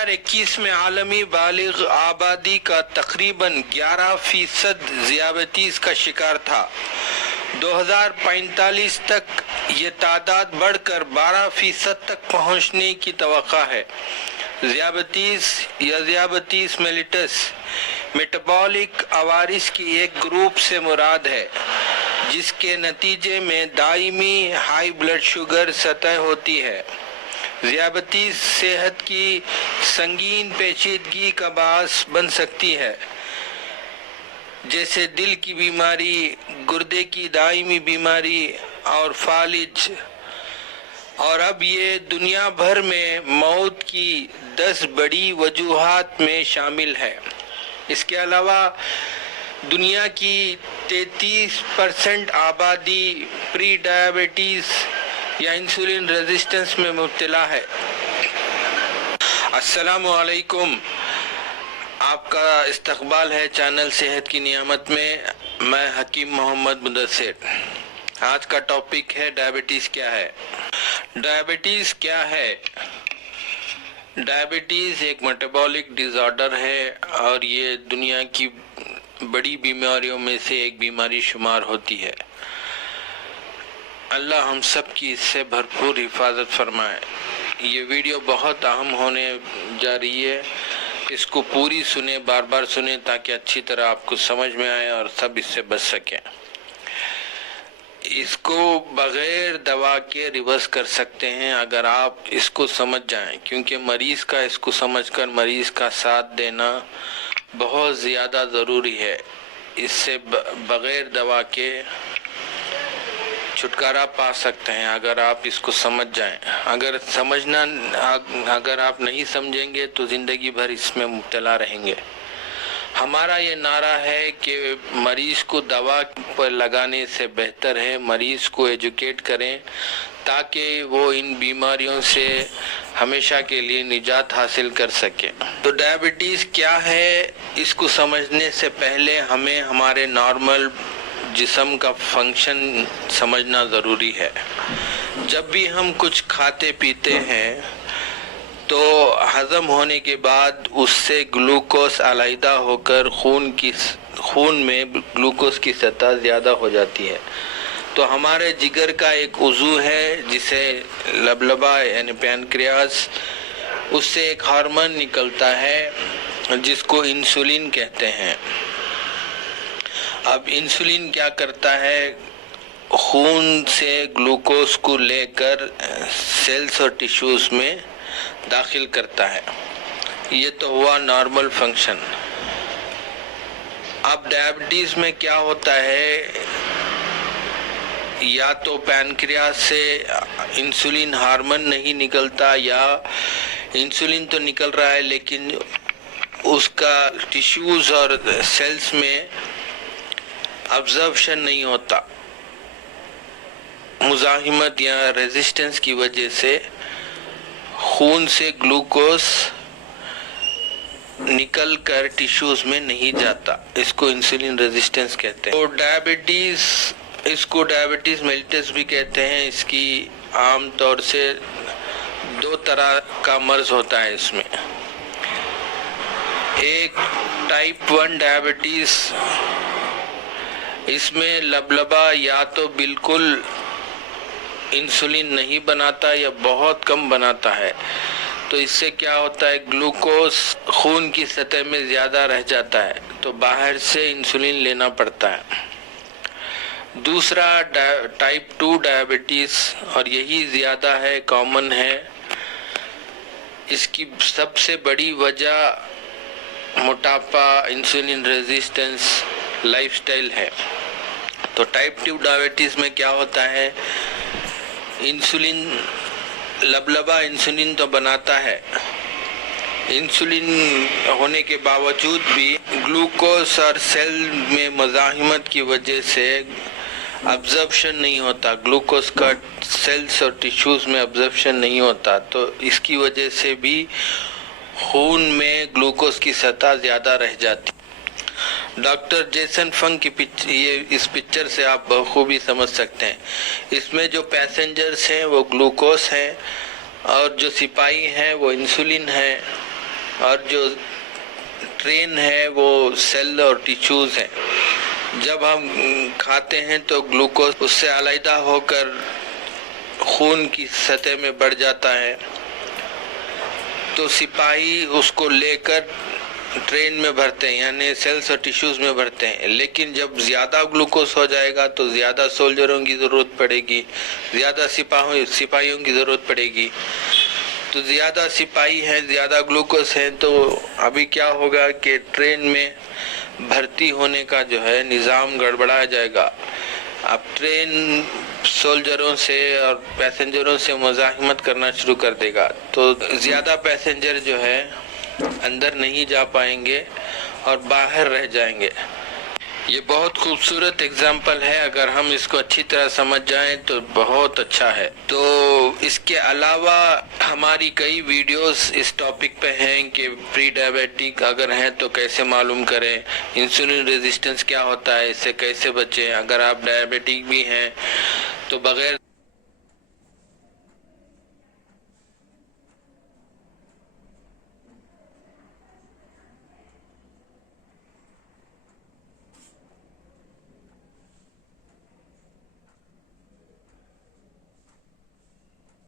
2021 में आलमी बालिग आबादी का तकरीबन 11% ज़ियाबतीस का शिकार था। 2045 तक ये तादाद बढ़कर 12% तक पहुंचने की तवक्का है। ज़ियाबतीस या ज़ियाबतीस मेलिटस मेटाबॉलिक अवारिस की एक ग्रुप से मुराद है, जिसके नतीजे में दायमी हाई ब्लड शुगर सतह होती है। ज़ियाबतीस सेहत की संगीन पेचीदगी का बास बन सकती है, जैसे दिल की बीमारी, गुर्दे की दायमी बीमारी और फालिज। और अब ये दुनिया भर में मौत की 10 बड़ी वजूहात में शामिल है। इसके अलावा दुनिया की 33% आबादी प्री डायबिटीज़ या इंसुलिन रेजिस्टेंस में मुब्तला है। अस्सलामु अलैकुम, आपका इस्तकबाल है चैनल सेहत की नियामत में। मैं हकीम मोहम्मद मुदस्सिर। आज का टॉपिक है डायबिटीज़ क्या है। डायबिटीज़ क्या है? डायबिटीज़ एक मेटाबॉलिक डिसऑर्डर है और ये दुनिया की बड़ी बीमारियों में से एक बीमारी शुमार होती है। अल्लाह हम सब की इससे भरपूर हिफाजत फरमाए। ये वीडियो बहुत अहम होने जा रही है, इसको पूरी सुने, बार बार सुने, ताकि अच्छी तरह आपको समझ में आए और सब इससे बच सकें। इसको बगैर दवा के रिवर्स कर सकते हैं अगर आप इसको समझ जाएं, क्योंकि मरीज़ का इसको समझकर मरीज़ का साथ देना बहुत ज़्यादा ज़रूरी है। इससे बगैर दवा के छुटकारा पा सकते हैं अगर आप इसको समझ जाएं। अगर आप नहीं समझेंगे तो ज़िंदगी भर इसमें मुब्तला रहेंगे। हमारा ये नारा है कि मरीज़ को दवा पर लगाने से बेहतर है मरीज़ को एजुकेट करें, ताकि वो इन बीमारियों से हमेशा के लिए निजात हासिल कर सके। तो डायबिटीज़ क्या है, इसको समझने से पहले हमें हमारे नॉर्मल जिस्म का फंक्शन समझना ज़रूरी है। जब भी हम कुछ खाते पीते हैं तो हज़म होने के बाद उससे ग्लूकोज अलहदा होकर खून में ग्लूकोज की सतह ज़्यादा हो जाती है। तो हमारे जिगर का एक उज़ू है जिसे लबलबा यानी पैनक्रियास, उससे एक हार्मोन निकलता है जिसको इंसुलिन कहते हैं। अब इंसुलिन क्या करता है, खून से ग्लूकोज को लेकर सेल्स और टिश्यूज में दाखिल करता है। ये तो हुआ नॉर्मल फंक्शन। अब डायबिटीज़ में क्या होता है, या तो पैनक्रियास से इंसुलिन हार्मोन नहीं निकलता, या इंसुलिन तो निकल रहा है लेकिन उसका टिश्यूज और सेल्स में अब्जॉर्प्शन नहीं होता। मुज़ाहिमत या रेजिस्टेंस की वजह से खून से ग्लूकोज निकल कर टिश्यूज में नहीं जाता। इसको इंसुलिन रेजिस्टेंस कहते हैं। तो इसको डायबिटीज मेलिटस भी कहते हैं। इसकी आम तौर से 2 तरह का मर्ज होता है इसमें। एक टाइप 1 डायबिटीज, इसमें लबलबा या तो बिल्कुल इंसुलिन नहीं बनाता या बहुत कम बनाता है। तो इससे क्या होता है, ग्लूकोज खून की सतह में ज़्यादा रह जाता है, तो बाहर से इंसुलिन लेना पड़ता है। दूसरा टाइप 2 डायबिटीज़, और यही ज़्यादा है, कॉमन है। इसकी सबसे बड़ी वजह मोटापा, इंसुलिन रेजिस्टेंस, लाइफस्टाइल है। तो टाइप 2 डायबिटीज़ में क्या होता है, इंसुलिन लबलबा इंसुलिन तो बनाता है, इंसुलिन होने के बावजूद भी ग्लूकोज और सेल में मुज़ाहिमत की वजह से अब्जॉर्प्शन नहीं होता। ग्लूकोज का सेल्स और टिश्यूज में अब्जॉर्प्शन नहीं होता, तो इसकी वजह से भी खून में ग्लूकोज की सतह ज़्यादा रह जाती। डॉक्टर जेसन फंक की इस पिक्चर से आप बखूबी समझ सकते हैं। इसमें जो पैसेंजर्स हैं वो ग्लूकोज हैं और जो सिपाही हैं वो इंसुलिन है। اور جو ٹرین ہے وہ سیل اور ٹیشوز ہیں. جب ہم کھاتے ہیں تو گلوکوز اس سے علیحدہ ہو کر خون کی سطح میں بڑھ جاتا ہے، تو سپاہی اس کو لے کر ٹرین میں بھرتے ہیں، یعنی سیلز اور ٹیشوز میں بھرتے ہیں. لیکن جب زیادہ گلوکوز ہو جائے گا تو زیادہ سولجروں کی ضرورت پڑے گی، زیادہ سپاہیوں کی ضرورت پڑے گی. تو زیادہ سپاہی ہیں، زیادہ گلوکوز ہیں، تو ابھی کیا ہوگا کہ ٹرین میں بھرتی ہونے کا جو ہے نظام گڑبڑا جائے گا. اب ٹرین سولجروں سے اور پیسنجروں سے مزاحمت کرنا شروع کر دے گا، تو زیادہ پیسنجر جو ہے اندر نہیں جا پائیں گے اور باہر رہ جائیں گے. یہ بہت خوبصورت اگزامپل ہے، اگر ہم اس کو اچھی طرح سمجھ جائیں تو بہت اچھا ہے. تو اس کے علاوہ ہماری کئی ویڈیوز اس ٹاپک پہ ہیں کہ پری ڈائبیٹک اگر ہیں تو کیسے معلوم کریں، انسولین ریزسٹنس کیا ہوتا ہے، اس سے کیسے بچیں. اگر آپ ڈائبیٹک بھی ہیں تو بغیر